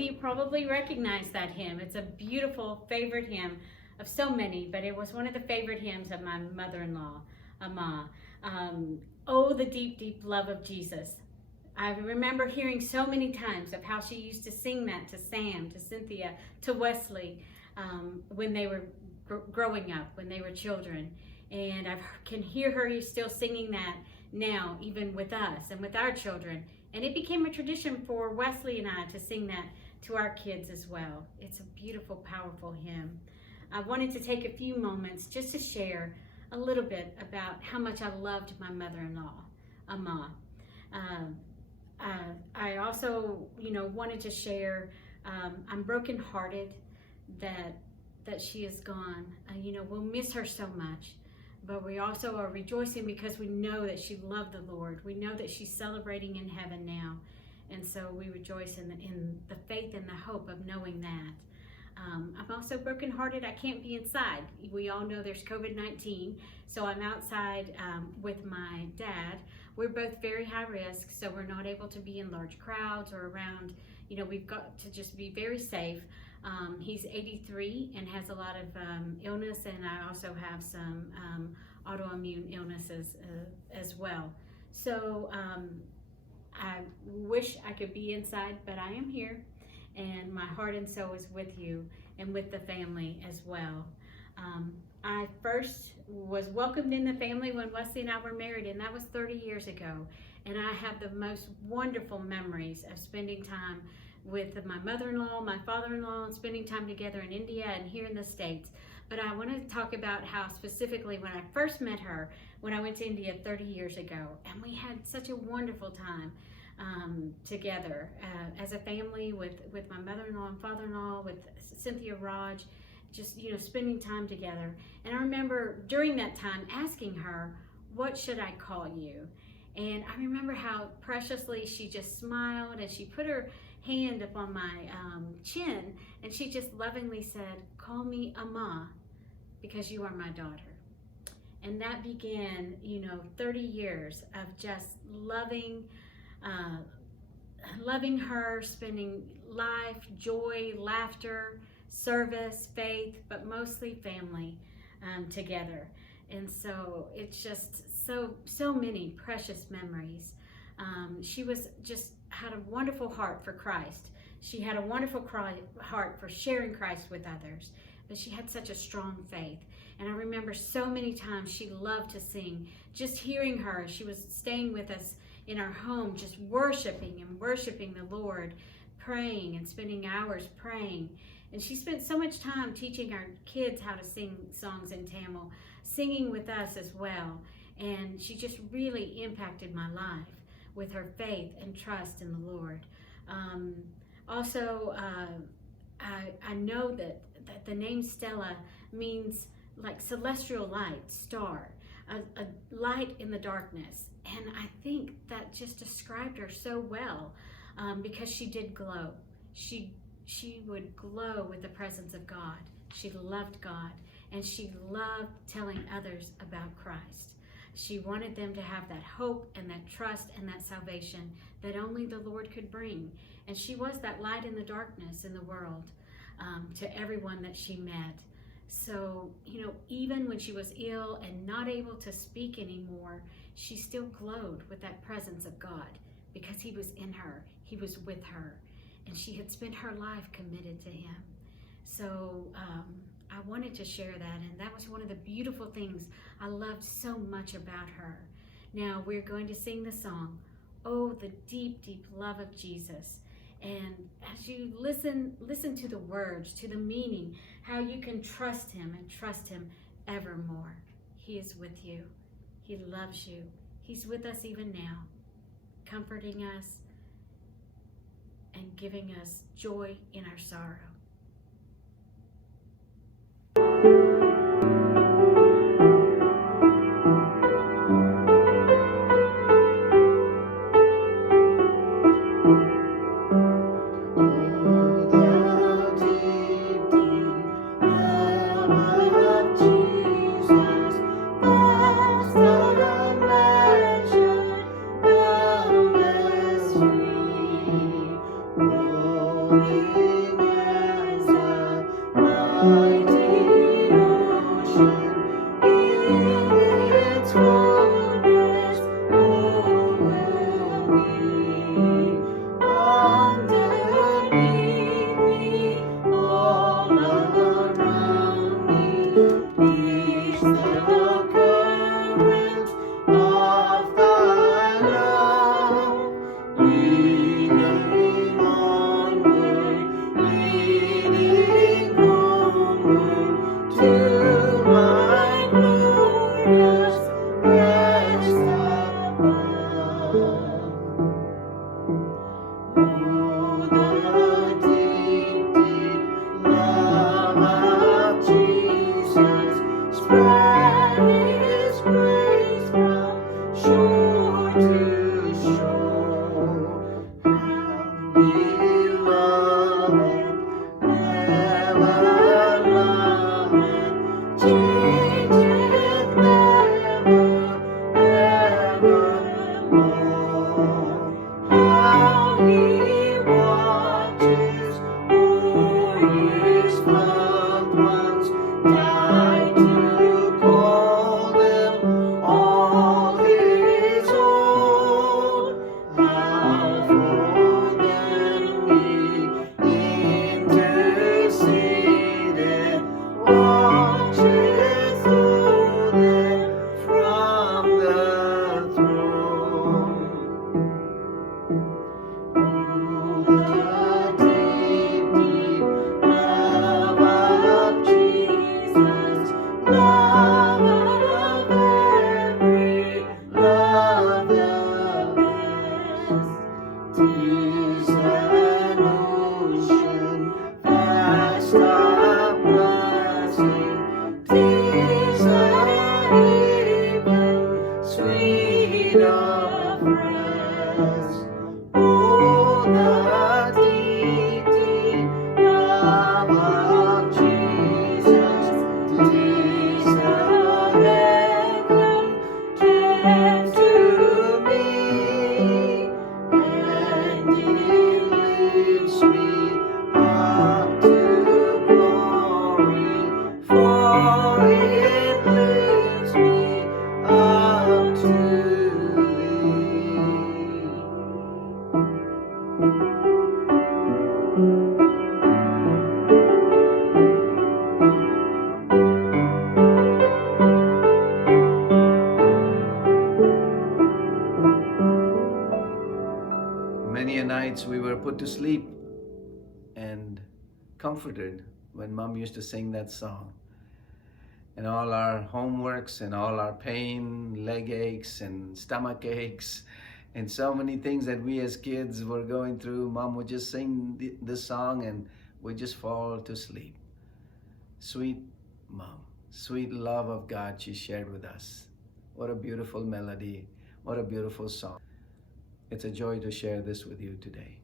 of you probably recognize that hymn. It's a beautiful favorite hymn of so many, but it was one of the favorite hymns of my mother-in-law, Ama. Oh, the deep, deep love of Jesus. I remember hearing so many times of how she used to sing that to Sam, to Cynthia, to Wesley, when they were growing up, when they were children. And I can hear her still singing that now, even with us and with our children. And it became a tradition for Wesley and I to sing that to our kids as well. It's a beautiful, powerful hymn. I wanted to take a few moments just to share a little bit about how much I loved my mother-in-law, Ama. I also, wanted to share, I'm brokenhearted that she is gone. We'll miss her so much. But we also are rejoicing because we know that she loved the Lord. We know that she's celebrating in heaven now. And so we rejoice in the faith and the hope of knowing that. I'm also brokenhearted. I can't be inside. We all know there's COVID-19. So I'm outside with my dad. We're both very high risk, so we're not able to be in large crowds or around. We've got to just be very safe. He's 83 and has a lot of illness, and I also have some autoimmune illnesses as well. So I wish I could be inside, but I am here, and my heart and soul is with you and with the family as well. I first was welcomed in the family when Wesley and I were married, and that was 30 years ago. And I have the most wonderful memories of spending time with my mother-in-law, my father-in-law, and spending time together in India and here in the States. But I want to talk about how specifically when I first met her, when I went to India 30 years ago, and we had such a wonderful time together as a family with my mother-in-law and father-in-law, with Cynthia Raj, just, spending time together. And I remember during that time asking her, what should I call you? And I remember how preciously she just smiled, and she put her hand up on my chin, and she just lovingly said, call me Ama, because you are my daughter. And that began, 30 years of just loving her, spending life, joy, laughter, service, faith, but mostly family together. And so it's just so many precious memories. She had a wonderful heart for Christ. She had a wonderful heart for sharing Christ with others, but she had such a strong faith. And I remember so many times she loved to sing. Just hearing her, she was staying with us in our home, just worshiping the Lord, praying and spending hours praying. And she spent so much time teaching our kids how to sing songs in Tamil, singing with us as well. And she just really impacted my life with her faith and trust in the Lord. I know that the name Stella means like celestial light, star, a light in the darkness. And I think that just described her so well because she did glow. She would glow with the presence of God. She loved God, and she loved telling others about Christ. She wanted them to have that hope and that trust and that salvation that only the Lord could bring. And she was that light in the darkness in the world to everyone that she met. So, even when she was ill and not able to speak anymore, she still glowed with that presence of God because he was in her, he was with her, and she had spent her life committed to him. So I wanted to share that, and that was one of the beautiful things I loved so much about her. Now we're going to sing the song, Oh, the Deep, Deep Love of Jesus. And as you listen to the words, to the meaning, how you can trust him and trust him evermore. He is with you. He loves you. He's with us even now, comforting us and giving us joy in our sorrow. Oh, flowing as a mighty ocean in its fullness overwhelming. Underneath me, all around me, is the current of thy love, leading onward, leading homeward to my glorious rest above. Oh, the deep, deep love of Jesus, spread His grace from shore to shore. How beloved, ever loved, changeth never, evermore. How He watches o'er His loved ones, died to call them all His own. How for them He interceded, watcheth o'er them from the throne. Oh, the deep, deep love of Jesus, love of every love the best. 'Tis an ocean vast of blessing, 'tis a haven sweet of rest. Oh, the deep, deep love of Jesus, 'tis a heaven given to me, and it lifts me up to glory, for it lifts me up to Thee. Many a nights we were put to sleep and comforted when Mom used to sing that song. And all our homeworks and all our pain, leg aches and stomach aches, and so many things that we as kids were going through, Mom would just sing this song and we'd just fall to sleep. Sweet Mom, sweet love of God she shared with us. What a beautiful melody, what a beautiful song. It's a joy to share this with you today.